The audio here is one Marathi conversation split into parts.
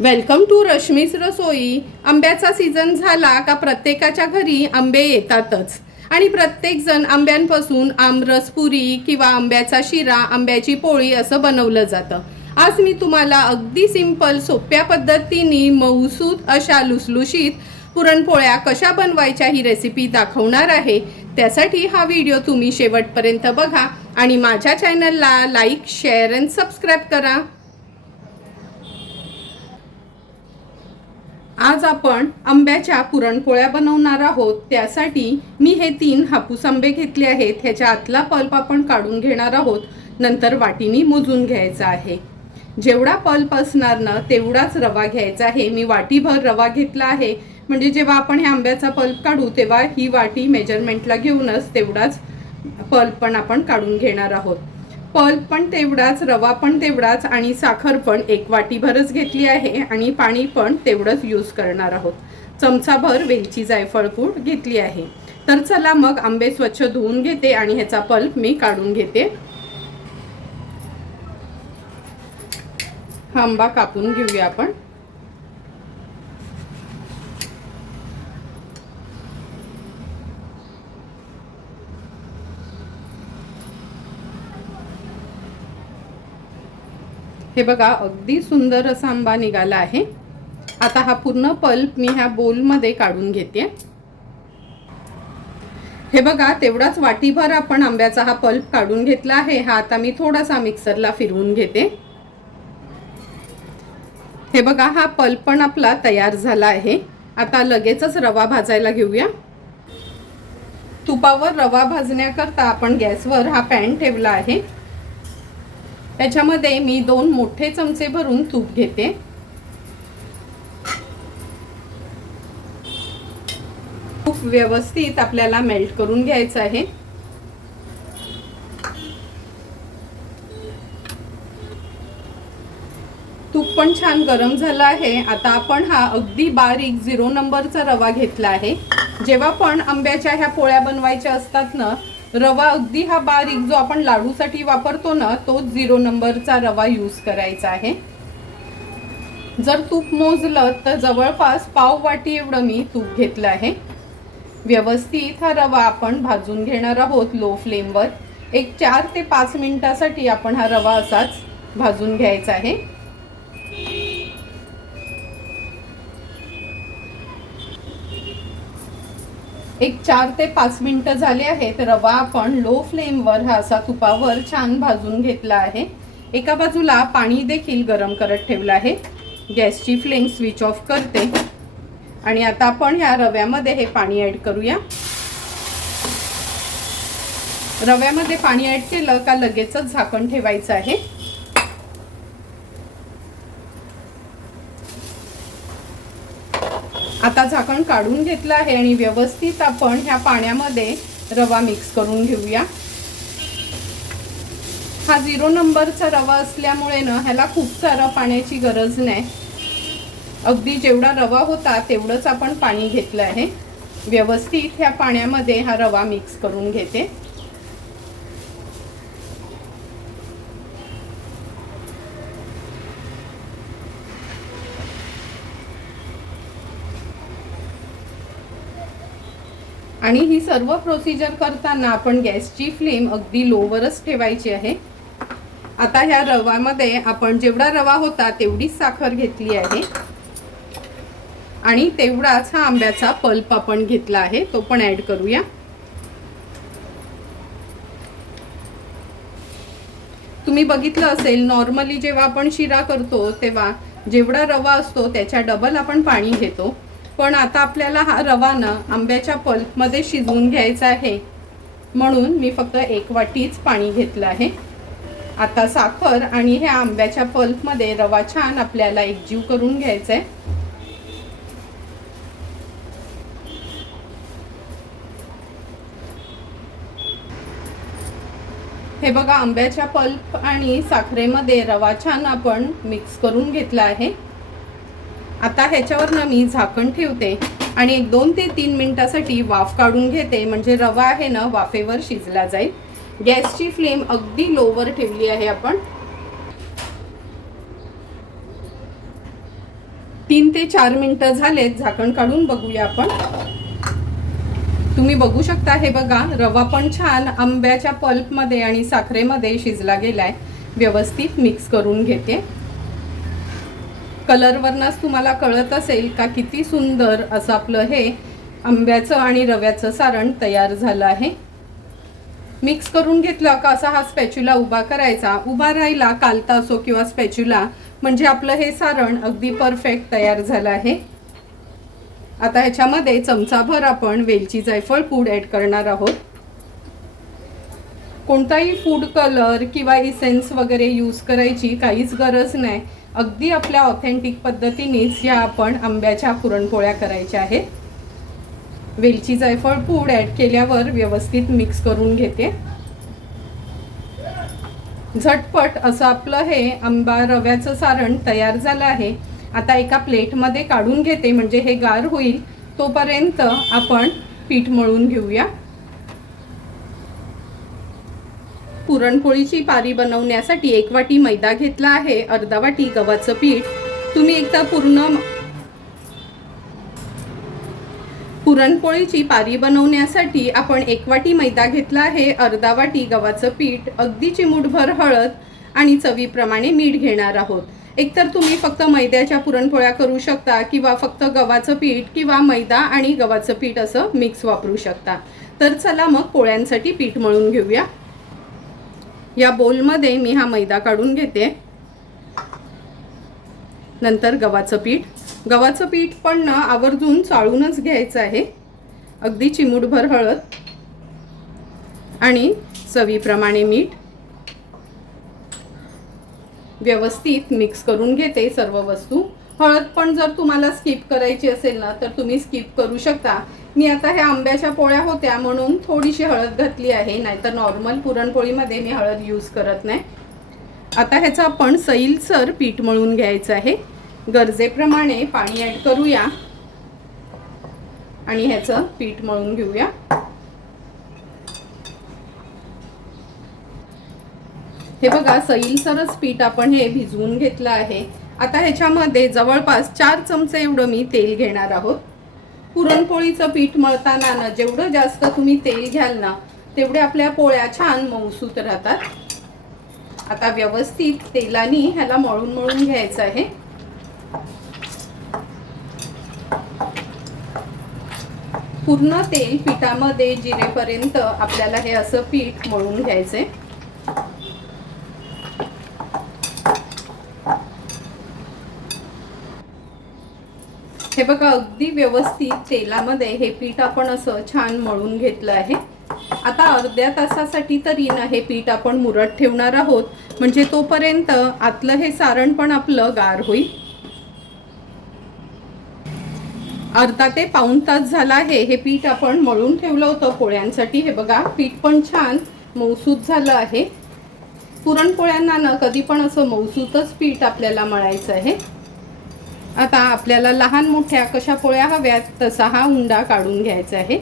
वेलकम टू रश्मीस रसोई। आंब्याचा सीझन झाला का प्रत्येकाच्या घरी आंबे येतातच आणि प्रत्येकजण आंब्यांपासून आमरस पुरी किंवा आंब्याचा शिरा, आंब्याची पोळी असं बनवलं जातं। आज मी तुम्हाला अगदी सिंपल सोप्या पद्धतीने मऊसूत अशा लुसलुशीत पुरणपोळ्या कशा बनवायच्या ही रेसिपी दाखवणार आहे। त्यासाठी हा व्हिडिओ तुम्ही शेवटपर्यंत बघा आणि माझ्या चॅनलला लाईक, शेअर आणि सबस्क्राईब करा। आज आपण आंब्याच्या पुरणपोळ्या बनवणार आहोत। त्यासाठी मी हे 3 हापूस आंबे घेतले आहेत। ह्याच्या आतला पल्प आपण काढून घेणार आहोत, नंतर वाटीनी मोजून घ्यायचा आहे। जेवढा पल्प असणार ना तेवढाच रवा घ्यायचा आहे। मी वाटीभर रवा घेतला आहे, म्हणजे जेव्हा आपण हे आंब्याचा पल्प काढू तेव्हा ही वाटी मेजरमेंटला घेऊनच तेवढाच पल्प पण आपण काढून घेणार आहोत। पल्प पण तेवढाच, रवा पण तेवढाच आणि साखर पण 1 वाटीभरच घेतली आहे आणि पाणी पण तेवढंच यूज करणार आहोत। चमचाभर वेलची जायफळ पूड घेतली आहे। तर चला मग आंबे स्वच्छ धुवून घेते आणि ह्याचा पल्प मी काढून घेते। हा आंबा कापून घेऊया आपण। हे बघा, अगदी सुंदर असा आंबा निघाला आहे। आता हा पूर्ण पल्प मी ह्या बोल मध्ये काढून घेते। हे बघा, तेवढाच वाटीभर आपण आंब्याचा हा पल्प काढून घेतला आहे। हा आता मी थोडासा मिक्सरला फिरवून घेते। हे बघा, हा पल्प पण आपला तयार झाला आहे। आता लगेचच रवा भाजायला घेऊया। तुपावर रवा भाजण्याकरता आपण गॅसवर हा पॅन ठेवला आहे। त्याच्यामध्ये मी 2 मोठे चमचे भरून तूप घेते। तूप व्यवस्थित आपल्याला मेल्ट करून घ्यायचं आहे। तूप पण छान गरम झालं आहे। आता आपण हा अगदी बारीक 0 नंबरचा रवा घेतला आहे। जेव्हा पण आंब्याच्या ह्या पोळ्या बनवायच्या असतात ना, रवा अगदी हा बारीक जो आपण लाडूसाठी वापरतो ना, तोच 0 नंबरचा रवा यूज करायचा आहे। जर तूप मोजलं तर जवळपास पाव वाटी एवढं मी तूप घेतलं आहे। व्यवस्थित हा रवा आपण भाजून घेणार आहोत लो फ्लेमवर। एक 4 ते 5 मिनिटासाठी आपण हा रवा असाच भाजून घ्यायचा आहे। एक 4 ते 5 मिनिटं झाले आहेत। रवा आपण लो फ्लेमवर हा असा तुपावर छान भाजून घेतला आहे। एका बाजूला पाणी देखील गरम करत ठेवलं आहे। गॅसची फ्लेम स्विच ऑफ करते आणि आता आपण ह्या रव्यामध्ये हे पाणी ऍड करूया। रव्यामध्ये पाणी ऍड केलं का लगेचच झाकण ठेवायचं आहे। आता झाकण काढून घेतलं आहे आणि व्यवस्थित आपण ह्या पाण्यामध्ये रवा मिक्स करून घेऊया। हा 0 नंबरचा रवा असल्यामुळे ना ह्याला खूप सारं पाण्याची गरज नाही। अगदी जेवढा रवा होता तेवढंच आपण पाणी घेतलं आहे। व्यवस्थित ह्या पाण्यामध्ये हा रवा मिक्स करून घेते। आणि ही सर्व प्रोसिजर करताना आपण गॅसची फ्लेम अगदी लोवरच ठेवायची आहे। आता ह्या रव्यामध्ये आपण जेवढा रवा होता तेवढीच साखर घेतली आहे आणि तेवढाच हा आंब्याचा पल्प आपण घेतला आहे, तो पण ऍड करूया। तुम्ही बघितलं असेल, नॉर्मली जेव्हा आपण शिरा करतो तेव्हा जेवढा रवा असतो त्याच्या डबल आपण पाणी घेतो, पण आता आपल्याला हा रवा ना आंब्याच्या पल्प मध्ये शिजवून घ्यायचा आहे, म्हणून मी फक्त 1 वाटीच पाणी घेतलं आहे। आता साखर आणि ह्या आंब्याच्या पल्प मध्ये रवा छान आपल्याला एकजीव करून घ्यायचा आहे। हे बघा, आंब्याच्या पल्प आणि साखरेमध्ये रवा छान आपण मिक्स करून घेतला आहे। आता ह्याच्यावर ना मी झाकण ठेवते आणि एक 2 ते 3 मिनिटासाठी वाफ काढून घेते, म्हणजे रवा आहे ना वाफेवर शिजला जाईल। गॅसची फ्लेम अगदी लोवर ठेवली आहे आपण। 3 ते 4 मिनिटं झालेत. झाकण काढून बघूया आपण. तुम्ही बघू शकता, हे बघा रवा पण छान आंब्याच्या पल्पमध्ये आणि साखरेमध्ये शिजला गेलाय. व्यवस्थित मिक्स करून घेते. कलरवरनच तुम्हाला कळत असेल का किती सुंदर असं आपलं हे आंब्याचं आणि रव्याचं सारण तयार झालं आहे. मिक्स करून घेतलं का असा हा स्पॅच्युला उभा करायचा. उभा राहिला कालता असो किंवा स्पॅच्युला, म्हणजे आपलं हे सारण अगदी परफेक्ट तयार झालं आहे. आता ह्याच्यामध्ये चमचाभर आपण वेलची जायफळ पूड ॲड करणार आहोत. कोणताही फूड कलर किंवा इसेन्स वगैरे यूज करायची काहीच गरज नाही. अगदी आपल्या ऑथेंटिक पद्धतीनेच या आपण आंब्याच्या पुरणपोळ्या करायच्या आहेत. वेलची जायफळ पूड ॲड केल्यावर व्यवस्थित मिक्स करून घेते. झटपट असं आपलं हे आंबा रव्याचं सारण तयार झालं आहे. आता एका प्लेटमध्ये काढून घेते, म्हणजे हे गार होईल तोपर्यंत आपण पीठ मळून घेऊया. पुरणपोळीची पारी बनवण्यासाठी 1 वाटी मैदा घेतला आहे, अर्धा वाटी गव्हाचं पीठ. तुम्ही एकदा पुरणपोळीची पारी बनवण्यासाठी आपण 1 वाटी मैदा घेतला आहे, अर्धा वाटी गव्हाचं पीठ, अगदी चिमूटभर हळद आणि चवीप्रमाणे मीठ घेणार आहोत. एकतर तुम्ही फक्त मैद्याच्या पुरणपोळ्या करू शकता किंवा फक्त गव्हाचं पीठ किंवा मैदा आणि गव्हाचं पीठ असं मिक्स वापरू शकता. तर चला मग पोळ्यांसाठी पीठ मळून घेऊया. या बोलमध्ये मी हा मैदा काढून घेते. नंतर गव्हाचं पीठ पण आवर्जून चाळूनच घ्यायचं आहे. अगदी चिमूटभर हळद आणि चवीप्रमाणे मीठ. व्यवस्थित मिक्स करून घेते सर्व वस्तू. हळद पण जर तुम्हाला स्किप करायची असेल ना तर तुम्ही स्किप करू शकता. मी आता ह्या आंब्याच्या पोळ्या होत्या म्हणून थोडीशी हळद घातली आहे, नाहीतर नॉर्मल पुरणपोळीमध्ये मी हळद यूज करत नाही. आता ह्याचं आपण सैलसर पीठ मळून घ्यायचं आहे. गरजेप्रमाणे पाणी ॲड करूया आणि ह्याचं पीठ मळून घेऊया. हे बघा सैलसरच पीठ आपण हे भिजवून घेतलं आहे. आता ह्याच्यामध्ये जवळपास 4 चमचे एवढं मी तेल घेणार आहोत. पुरणपोळीचं पीठ मळताना ना जेवढं जास्त तुम्ही तेल घ्याल ना तेवढे आपल्या पोळ्या छान मऊसूत राहतात. आता व्यवस्थित तेलाने ह्याला मळून घ्यायचं आहे. पूर्ण तेल पिठामध्ये जिरेपर्यंत आपल्याला हे असं पीठ मळून घ्यायचंय. हे बघा अगदी व्यवस्थित तेलामध्ये हे पीठ आपण असं छान मळून घेतलं आहे. आता अर्ध्या तासासाठी तरी ना हे पीठ आपण मुरत ठेवणार आहोत, म्हणजे तोपर्यंत आतलं हे सारण पण आपलं गार होईल. अर्धा ते पाऊण तास झाला आहे हे पीठ आपण मळून ठेवलं होतं पोळ्यांसाठी. हे बघा पीठ पण छान मऊसूत झालं आहे. पुरणपोळ्यांना ना कधी पण असं मऊसूतच पीठ आपल्याला मळायचं आहे. आता आपल्याला लहान मोठ्या कशा पोळ्या हव्यात तसा हा उंडा काढून घ्यायचा आहे.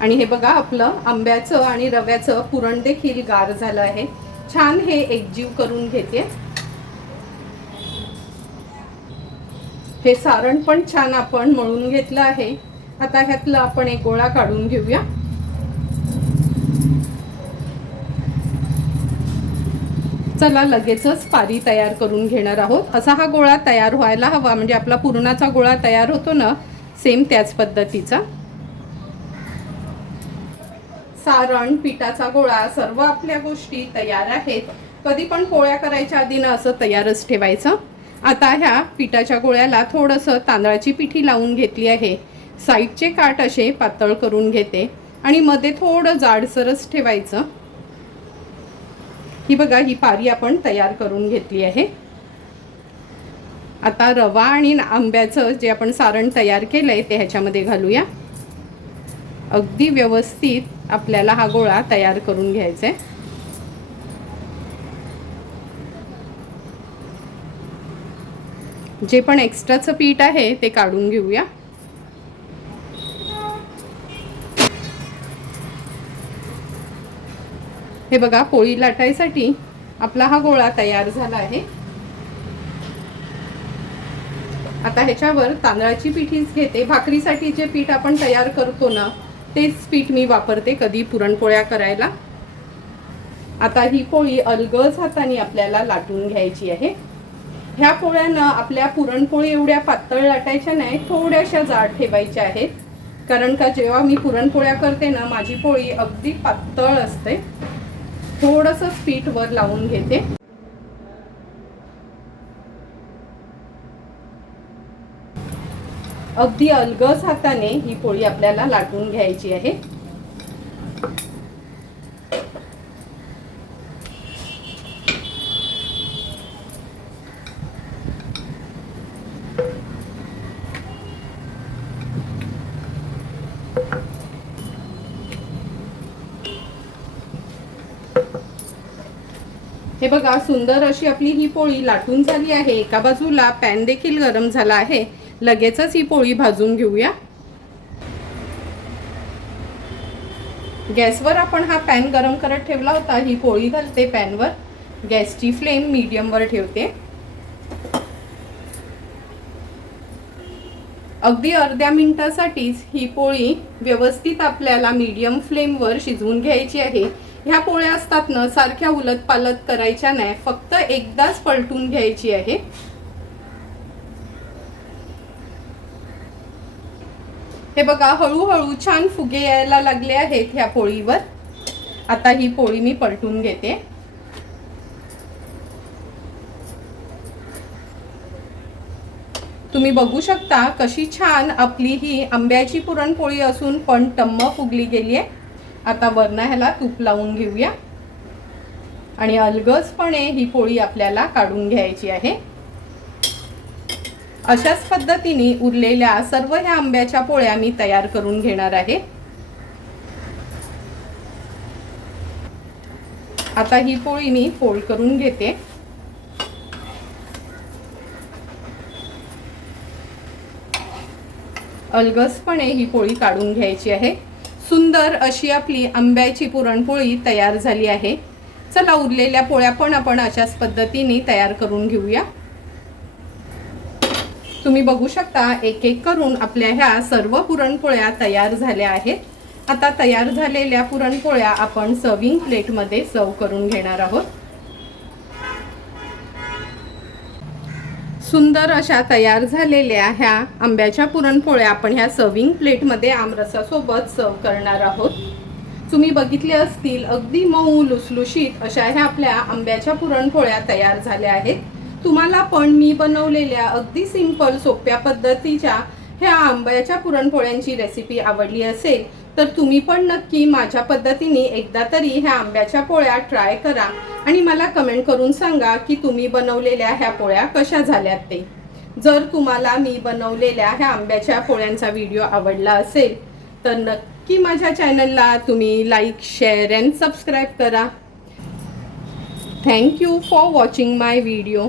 आणि हे बघा आपलं आंब्याचं आणि रव्याचं पुरण देखील गार झालं आहे. छान हे एकजीव करून घेते. हे सारण पण छान आपण मळून घेतलं आहे. आता ह्यातला आपण एक गोळा काढून घेऊया. चला लगेचच पारी तयार करून घेणार आहोत. असा हा गोळा तयार व्हायला हवा, म्हणजे आपला पुरणाचा गोळा तयार होतो ना सेम त्याच पद्धतीचा. सारण, पिठाचा गोळा, सर्व आपल्या गोष्टी तयार आहेत. कधी पण पोळ्या करायच्या आधी ना असं तयारच ठेवायचं. आता ह्या पिठाच्या गोळ्याला थोडंसं तांदळाची पिठी लावून घेतली आहे. साईडचे काठ असे पातळ करून घेते आणि मध्ये थोडं जाडसरच ठेवायचं. ही बघा ही पारी आपण तयार करून घेतली आहे. आता रवा आणि आंब्याचं जे आपण सारण तयार केलंय ते ह्याच्यामध्ये घालूया. अगदी व्यवस्थित आपल्याला हा गोळा तयार करून घ्यायचा आहे. जे पण एक्स्ट्राचं पीठ आहे ते काढून घेऊया. हे बघा पोळी लाटायसाठी आपला हा गोळा तयार झाला आहे. आता ह्याच्यावर तांदळाची पिठीच घेते. भाकरीसाठी जे पीठ आपण तयार करतो ना तेच पीठ मी वापरते कधी पुरणपोळ्या करायला. आता ही पोळी अलगद हाताने आपल्याला लाटून घ्यायची आहे. ह्या पोळ्यांना आपल्या पुरणपोळी एवढ्या पातळ लाटायच्या नाही, थोड्याशा जाड ठेवायच्या आहेत. कारण का जेव्हा मी पुरणपोळ्या करते ना माझी पोळी अगदी पातळ असते. थोडंसं पीठ वर लावून घेते. अगदी अलगद हाताने ही पोळी आपल्याला लाटून घ्यायची आहे. हे बघा सुंदर अशी आपली ही पोळी लाटून झाली आहे. एका बाजूला पॅन देखील गरम झाला आहे. लगेचच ही पोळी भाजून घेऊया. गॅसवर आपण हा पॅन गरम करत ठेवला होता. ही पोळी घालते पॅनवर. गॅसची फ्लेम मीडियमवर ठेवते. अगदी अर्ध्या मिनिटासाठीच ही पोळी व्यवस्थित आपल्याला मीडियम फ्लेमवर शिजवून घ्यायची आहे. ह्या पोळ्या असतात ना सारख्या उलटपालट करायच्या नाही, फक्त एकदाच पलटून घ्यायची आहे. हे बघा हळूहळू छान फुगे यायला लागले आहेत ह्या पोळीवर. आता ही पोळी मी पलटून घेते. तुम्ही बघू शकता कशी छान आपली ही आंब्याची पुरणपोळी असून पण टम्म फुगली गेली आहे. आता वरनं ह्याला तूप लावून घेऊया आणि अलगदपणे ही पोळी आपल्याला काढून घ्यायची आहे. अशाच पद्धतीने उरलेल्या सर्व ह्या आंब्याच्या पोळ्या मी तयार करून घेणार आहे. आता ही पोळी मी फोल्ड करून घेते. अलगदपणे ही पोळी काढून घ्यायची आहे. सुंदर अशी आपली आंब्याची पुरणपोळी तयार झाली आहे. चला उरलेल्या पोळ्या पण आपण अशाच पद्धतीने तयार करून घेऊया. तुम्ही बघू शकता एक एक करून आपल्या ह्या सर्व पुरणपोळ्या तयार झाल्या आहेत. आता तयार झालेल्या पुरणपोळ्या आपण सर्विंग प्लेटमध्ये सर्व करून घेणार आहोत. सुंदर अशा तयार झालेल्या ह्या आंब्याच्या पुरणपोळ्या आपण ह्या सर्विंग प्लेटमध्ये आमरसासोबत सर्व करणार आहोत. तुम्ही बघितले असतील अगदी मऊ लुसलुशीत अशा ह्या आपल्या आंब्याच्या पुरणपोळ्या तयार झाल्या आहेत. तुम्हाला पण मी बनवलेल्या अगदी सिंपल सोप्या पद्धतीच्या ह्या आंब्याच्या पुरणपोळ्यांची रेसिपी आवडली असेल तर तुम्ही पण नक्की माझ्या पद्धतीने एकदा तरी ह्या आंब्याच्या पोळ्या ट्राय करा आणि मला कमेंट करून सांगा की तुम्ही बनवलेल्या ह्या पोळ्या कशा झाल्यात ते. जर तुम्हाला मी बनवलेल्या ह्या आंब्याच्या पोळ्यांचा व्हिडिओ आवडला असेल तर नक्की माझ्या चॅनलला तुम्ही लाईक, शेअर अँड सबस्क्राईब करा. Thank you for watching my video.